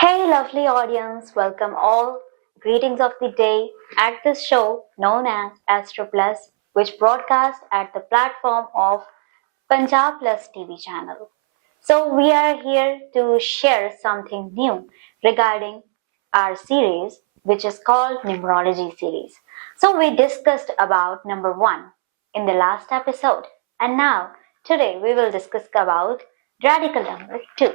Hey, lovely audience, welcome all. Greetings of the day at this show known as Astro Plus, which broadcasts at the platform of Punjab Plus TV channel. So, we are here to share something new regarding our series, which is called Numerology series. So, we discussed about number one in the last episode, and now today we will discuss about radical number two.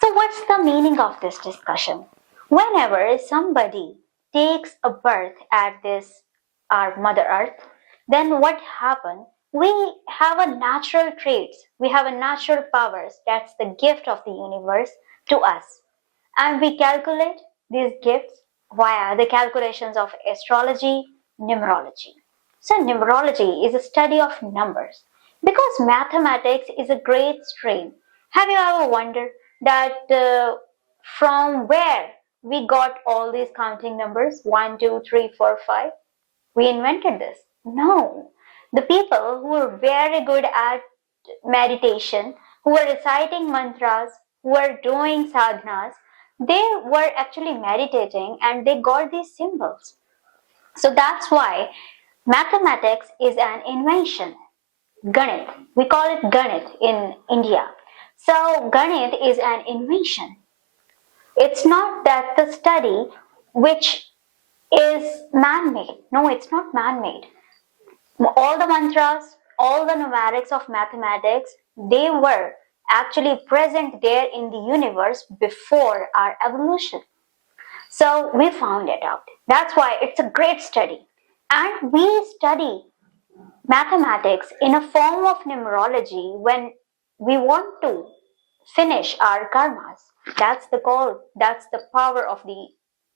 So, what's the meaning of this discussion? Whenever somebody takes a birth at this our Mother Earth, then what happens? We have a natural traits, we have a natural powers. That's the gift of the universe to us, and we calculate these gifts via the calculations of astrology, numerology. So, numerology is a study of numbers because mathematics is a great stream. Have you ever wondered that from where we got all these counting numbers 1, 2, 3, 4, 5? We invented this? No. The people who were very good at meditation, who were reciting mantras, who were doing sadhanas, they were actually meditating and they got these symbols. So that's why mathematics is an invention. Ganit, we call it Ganit in India. So Ganit is an invention. It's not that the study which is man-made. No, it's not man-made. All the mantras, all the numerics of mathematics, they were actually present there in the universe before our evolution. So we found it out. That's why it's a great study. And we study mathematics in a form of numerology when we want to finish our karmas. That's the goal, that's the power of the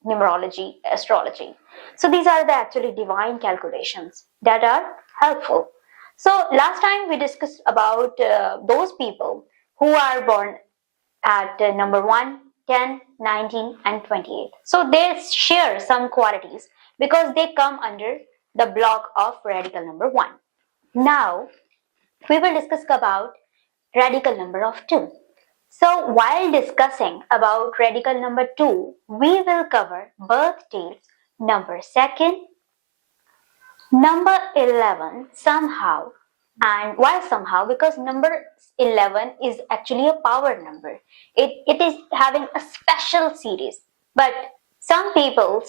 numerology, astrology. So these are the actually divine calculations that are helpful. So last time we discussed about those people who are born at number 1, 10, 19, and 28. So they share some qualities because they come under the block of radical number 1. Now we will discuss about radical number of 2. So while discussing about radical number 2, we will cover birth dates number 2nd, number 11 somehow. And why somehow? Because number 11 is actually a power number. It is having a special series. But some people,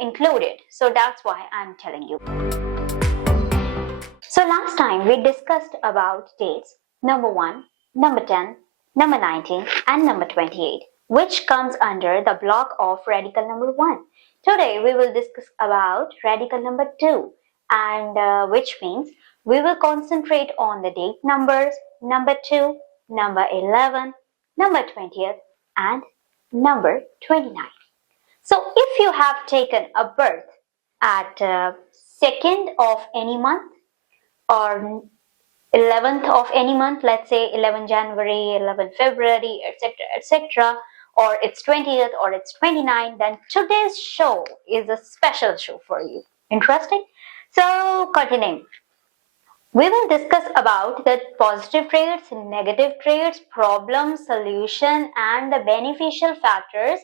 include it. So that's why I'm telling you. So last time we discussed about dates number 1, number 10, number 19 and number 28, which comes under the block of radical number 1. Today we will discuss about radical number 2, and which means we will concentrate on the date numbers number 2, number 11, number 20th and number 29. So if you have taken a birth at 2nd of any month or 11th of any month, let's say 11 January, 11 February, etc., or it's 20th or it's 29, then today's show is a special show for you. Interesting? So, continuing. We will discuss about the positive traits, negative traits, problem, solution, and the beneficial factors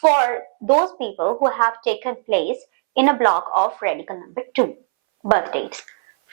for those people who have taken place in a block of radical number 2, birth dates.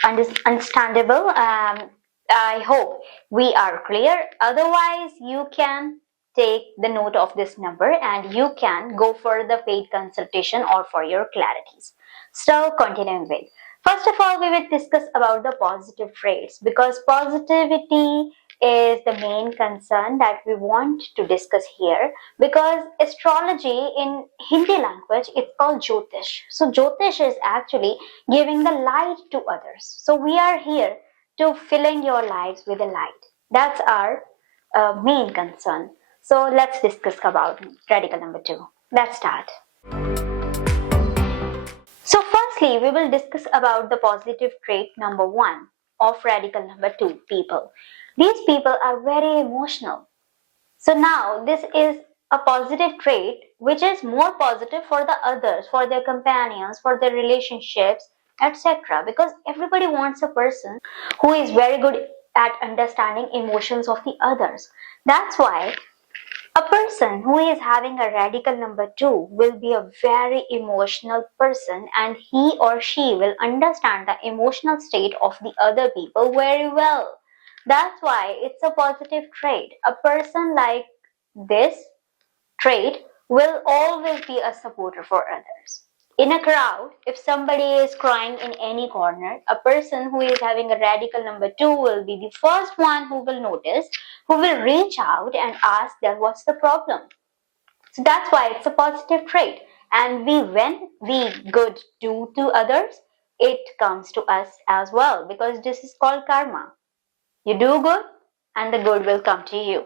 Understandable. I hope we are clear. Otherwise, you can take the note of this number and you can go for the paid consultation or for your clarities. So, continuing with. First of all, we will discuss about the positive traits because positivity is the main concern that we want to discuss here, because astrology in Hindi language it's called Jyotish. So Jyotish is actually giving the light to others. So we are here to filling your lives with the light. That's our main concern. So let's discuss about radical number 2. Let's start. So firstly, we will discuss about the positive trait number 1 of radical number 2 people. These people are very emotional. So now this is a positive trait which is more positive for the others, for their companions, for their relationships, etc. Because everybody wants a person who is very good at understanding emotions of the others. That's why A person who is having a radical number 2 will be a very emotional person, and he or she will understand the emotional state of the other people very well. That's why it's a positive trait. A person like this trait will always be a supporter for others. In a crowd, if somebody is crying in any corner, a person who is having a radical number 2 will be the first one who will notice, who will reach out and ask them what's the problem. So that's why it's a positive trait. And when we good do to others, it comes to us as well, because this is called karma. You do good and the good will come to you.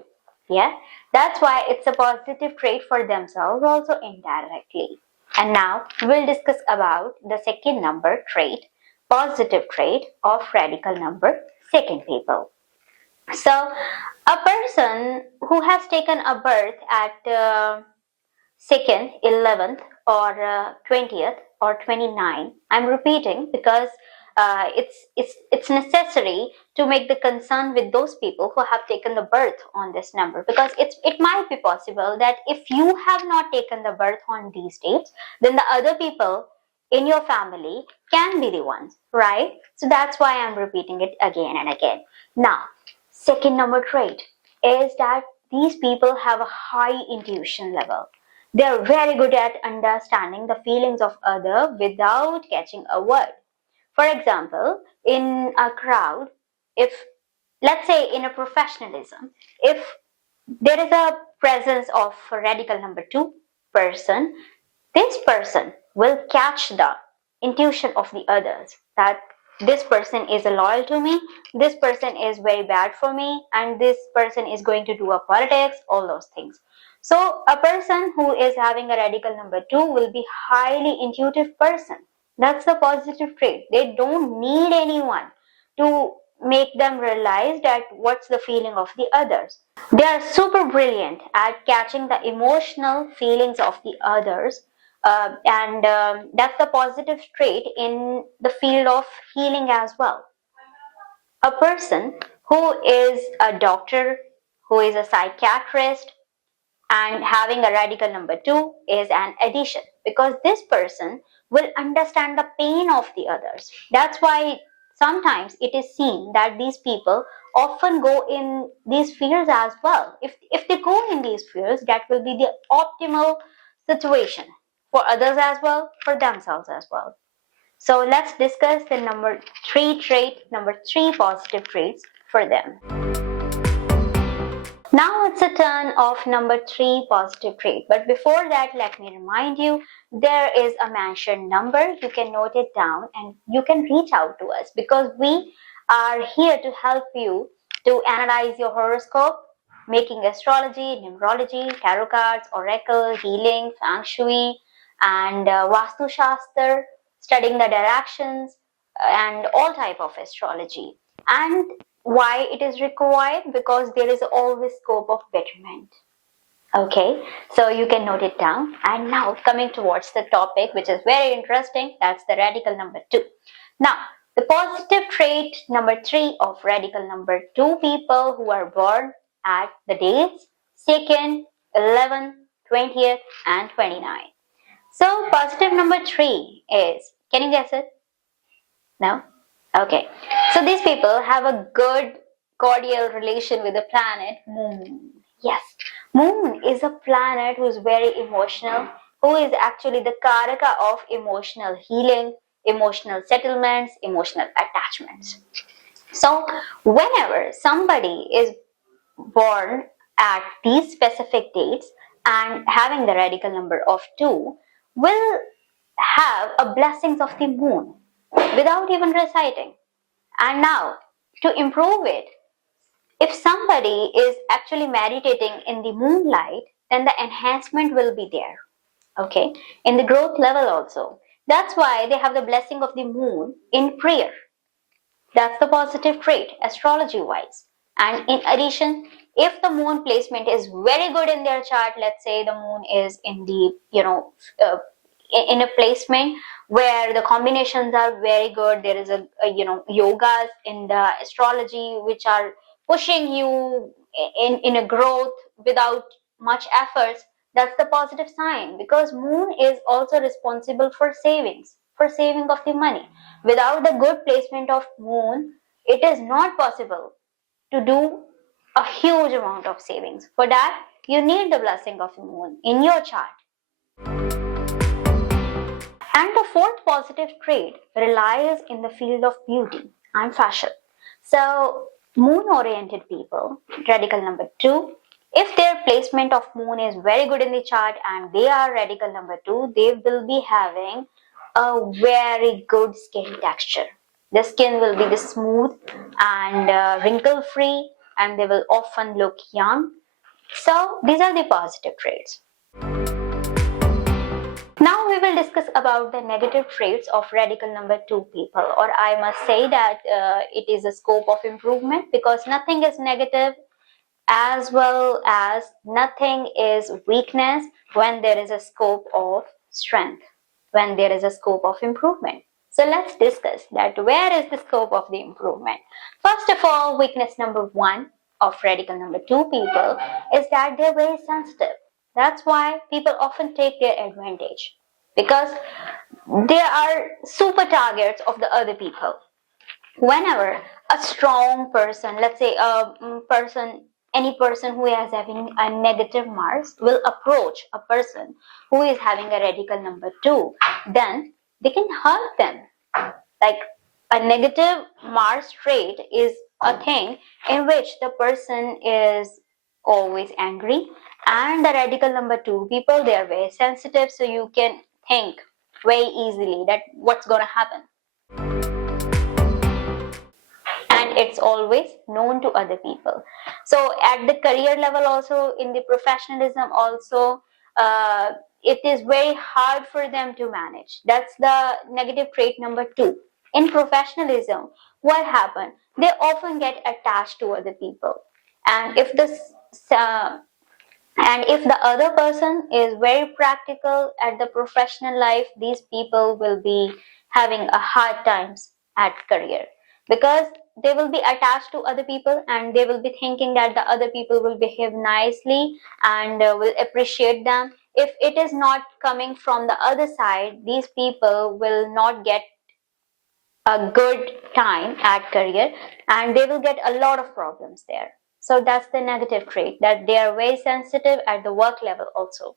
Yeah, that's why it's a positive trait for themselves also indirectly. And now we'll discuss about the second number trait, positive trait of radical number second people. So a person who has taken a birth at 2nd, 11th, or 20th, or 29. I'm repeating because it's necessary to make the concern with those people who have taken the birth on this number, because it might be possible that if you have not taken the birth on these dates, then the other people in your family can be the ones, right? So that's why I'm repeating it again and again. Now, second number trait is that these people have a high intuition level. They are very good at understanding the feelings of other without catching a word. For example, in a crowd, if let's say in a professionalism, if there is a presence of a radical number 2 person, this person will catch the intuition of the others, that this person is loyal to me, this person is very bad for me, and this person is going to do a politics, all those things. So a person who is having a radical number 2 will be highly intuitive person. That's the positive trait. They don't need anyone to make them realize that what's the feeling of the others. They are super brilliant at catching the emotional feelings of the others, and that's the positive trait in the field of healing as well. A person who is a doctor, who is a psychiatrist, and having a radical number 2 is an addition, because this person will understand the pain of the others. That's why sometimes it is seen that these people often go in these fields as well. If they go in these fields, that will be the optimal situation for others as well, for themselves as well. So let's discuss the number 3 trait, number 3 positive traits for them. Now it's a turn of number 3 positive trait. But before that, let me remind you, there is a mentioned number. You can note it down and you can reach out to us, because we are here to help you to analyze your horoscope, making astrology, numerology, tarot cards, oracle, healing, feng shui, and Vastu Shastra, studying the directions, and all type of astrology. And why it is required? Because there is always scope of betterment. Okay, so you can note it down. And now coming towards the topic, which is very interesting, that's the radical number 2. Now, the positive trait number 3 of radical number 2 people who are born at the dates 2nd, 11th, 20th, and 29. So positive number 3 is, can you guess it? No? Okay. So these people have a good cordial relation with the planet Moon. Yes, Moon is a planet who is very emotional, who is actually the karaka of emotional healing, emotional settlements, emotional attachments. So whenever somebody is born at these specific dates and having the radical number of 2 will have a blessings of the moon without even reciting. And now, to improve it, if somebody is actually meditating in the moonlight, then the enhancement will be there. Okay, in the growth level also. That's why they have the blessing of the moon in prayer. That's the positive trait, astrology wise. And in addition, if the moon placement is very good in their chart, let's say the moon is in the, in a placement where the combinations are very good, there is a yogas in the astrology which are pushing you in a growth without much efforts, that's the positive sign, because moon is also responsible for savings, for saving of the money. Without the good placement of moon, it is not possible to do a huge amount of savings. For that, you need the blessing of the moon in your chart. And the fourth positive trait relies in the field of beauty and fashion. So, moon oriented people, radical number 2, if their placement of moon is very good in the chart and they are radical number 2, they will be having a very good skin texture. The skin will be the smooth and wrinkle free, and they will often look young. So, these are the positive traits. Now we will discuss about the negative traits of radical number 2 people, or I must say that it is a scope of improvement, because nothing is negative as well as nothing is weakness when there is a scope of strength, when there is a scope of improvement. So let's discuss that where is the scope of the improvement. First of all, weakness number 1 of radical number 2 people is that they're very sensitive. That's why people often take their advantage, because they are super targets of the other people. Whenever a strong person, let's say any person who is having a negative Mars will approach a person who is having a radical number 2, then they can hurt them. Like, a negative Mars trait is a thing in which the person is always angry, and the radical number 2 people, they are very sensitive, so you can think very easily that what's going to happen. And it's always known to other people. So at the career level also, in the professionalism also, it is very hard for them to manage. That's the negative trait number 2. In professionalism, what happened? They often get attached to other people, and if the other person is very practical at the professional life, these people will be having a hard times at career, because they will be attached to other people and they will be thinking that the other people will behave nicely and will appreciate them. If it is not coming from the other side, these people will not get a good time at career and they will get a lot of problems there. So that's the negative trait, that they are very sensitive at the work level also.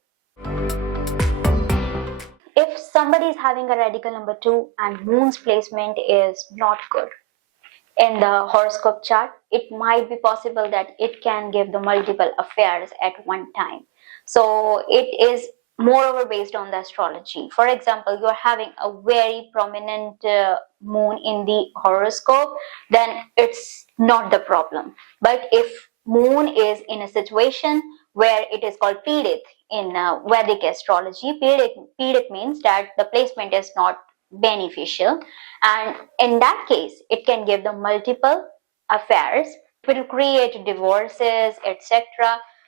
If somebody is having a radical number 2 and moon's placement is not good in the horoscope chart, it might be possible that it can give the multiple affairs at one time. So it is moreover based on the astrology. For example, you are having a very prominent moon in the horoscope, then it's not the problem. But if moon is in a situation where it is called Pidit in Vedic astrology, Pidit means that the placement is not beneficial, and in that case it can give the multiple affairs, it will create divorces, etc.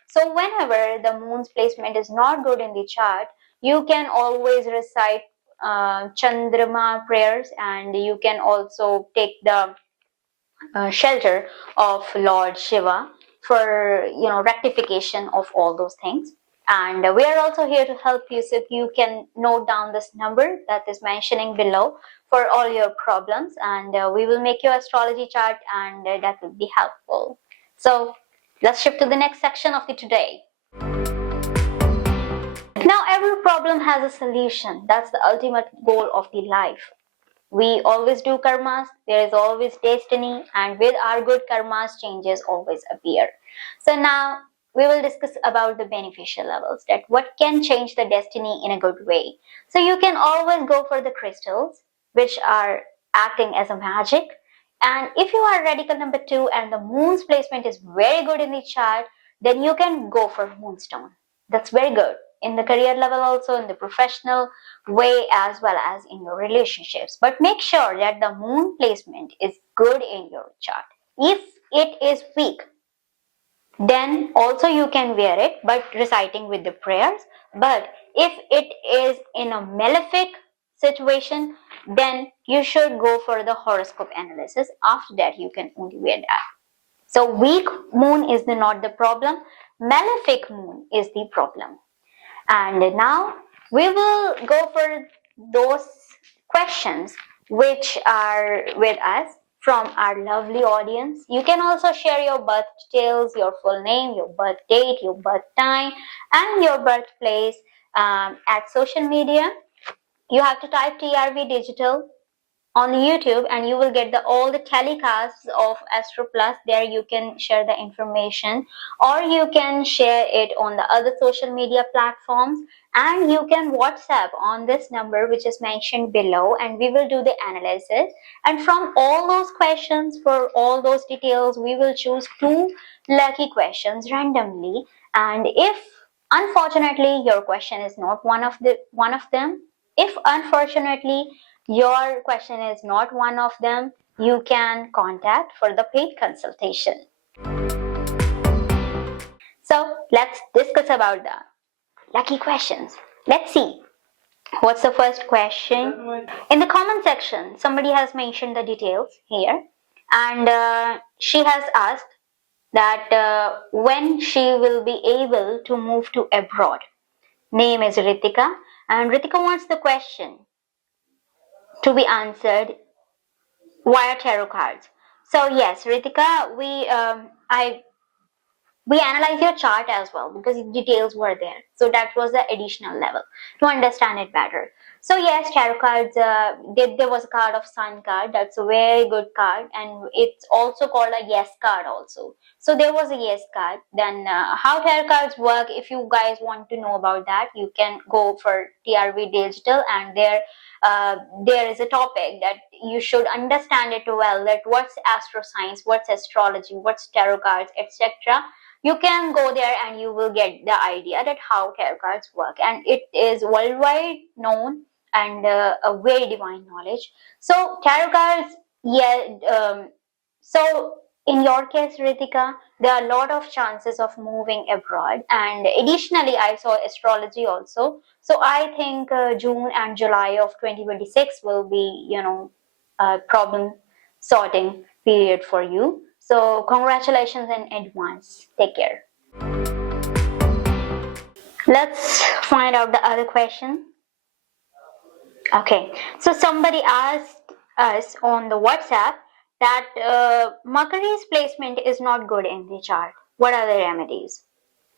So whenever the moon's placement is not good in the chart, you can always recite Chandrama prayers, and you can also take the shelter of Lord Shiva for rectification of all those things. And we are also here to help you, so you can note down this number that is mentioning below for all your problems, and we will make your astrology chart, and that will be helpful. So let's shift to the next section of the today. Now every problem has a solution. That's the ultimate goal of the life. We always do karmas, there is always destiny, and with our good karmas, changes always appear. So now we will discuss about the beneficial levels, that what can change the destiny in a good way. So you can always go for the crystals, which are acting as a magic. And if you are radical number 2 and the moon's placement is very good in the chart, then you can go for moonstone. That's very good in the career level, also in the professional way, as well as in your relationships. But make sure that the moon placement is good in your chart. If it is weak, then also you can wear it, but reciting with the prayers. But if it is in a malefic situation, then you should go for the horoscope analysis. After that, you can only wear that. So weak moon is not the problem. malefic moon is the problem. And now we will go for those questions which are with us from our lovely audience. You can also share your birth details, your full name, your birth date, your birth time, and your birthplace at social media. You have to type TRV Digital on YouTube and you will get all the telecasts of Astro Plus. There you can share the information, or you can share it on the other social media platforms, and you can WhatsApp on this number which is mentioned below, and we will do the analysis. And from all those questions, for all those details, we will choose 2 lucky questions randomly. And if unfortunately your question is not one of them, if unfortunately your question is not one of them, you can contact for the paid consultation. So let's discuss about the lucky questions. Let's see. What's the first question? In the comment section, somebody has mentioned the details here, and she has asked that when she will be able to move to abroad. Name is Ritika, and Ritika wants the question to be answered via tarot cards. So yes, Ritika, we analyze your chart as well because details were there. So that was the additional level to understand it better. So yes, tarot cards, there was a card of Sun card. That's a very good card, and it's also called a yes card also. So there was a yes card. Then how tarot cards work, if you guys want to know about that, you can go for TRV Digital, and there is a topic that you should understand it well, that what's astroscience, what's astrology, what's tarot cards, etc. You can go there and you will get the idea that how tarot cards work, and it is worldwide known and a very divine knowledge. So tarot cards, so in your case, Ritika, there are a lot of chances of moving abroad, and additionally I saw astrology also. So I think June and July of 2026 will be, a problem sorting period for you. So congratulations in advance. Take care. Let's find out the other question. Okay, so somebody asked us on the WhatsApp that Mercury's placement is not good in the chart. What are the remedies?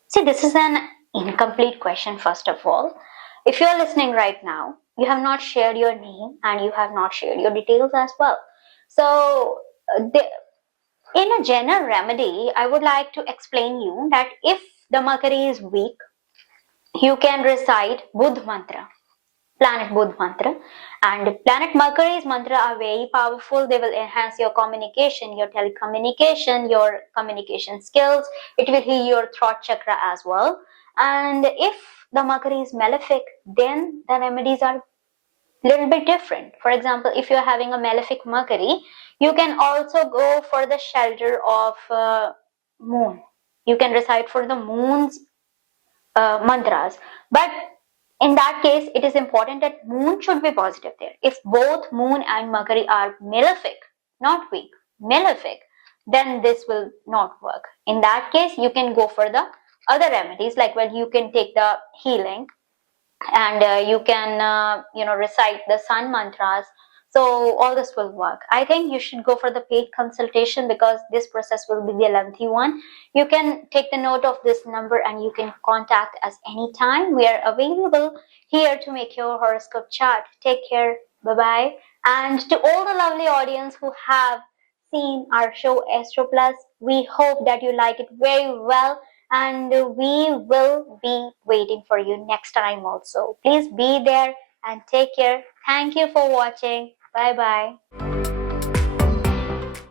See, this is an incomplete question, first of all. If you're listening right now, you have not shared your name and you have not shared your details as well. So, in a general remedy, I would like to explain you that if the Mercury is weak, you can recite Budh mantra, planet Budh mantra, and planet Mercury's mantra are very powerful. They will enhance your communication, your telecommunication, your communication skills. It will heal your throat chakra as well. And if the Mercury is malefic, then the remedies are little bit different. For example, if you're having a malefic Mercury, you can also go for the shelter of moon. You can recite for the moon's mantras, but in that case, it is important that moon should be positive there. If both moon and Mercury are malefic, not weak, malefic, then this will not work. In that case, you can go for the other remedies, like, well, you can take the healing, and you can recite the sun mantras. So all this will work. I think you should go for the paid consultation because this process will be the lengthy one. You can take the note of this number and you can contact us anytime. We are available here to make your horoscope chart. Take care. Bye-bye. And to all the lovely audience who have seen our show Astro Plus, we hope that you like it very well, and we will be waiting for you next time also. Please be there and take care. Thank you for watching. Bye bye.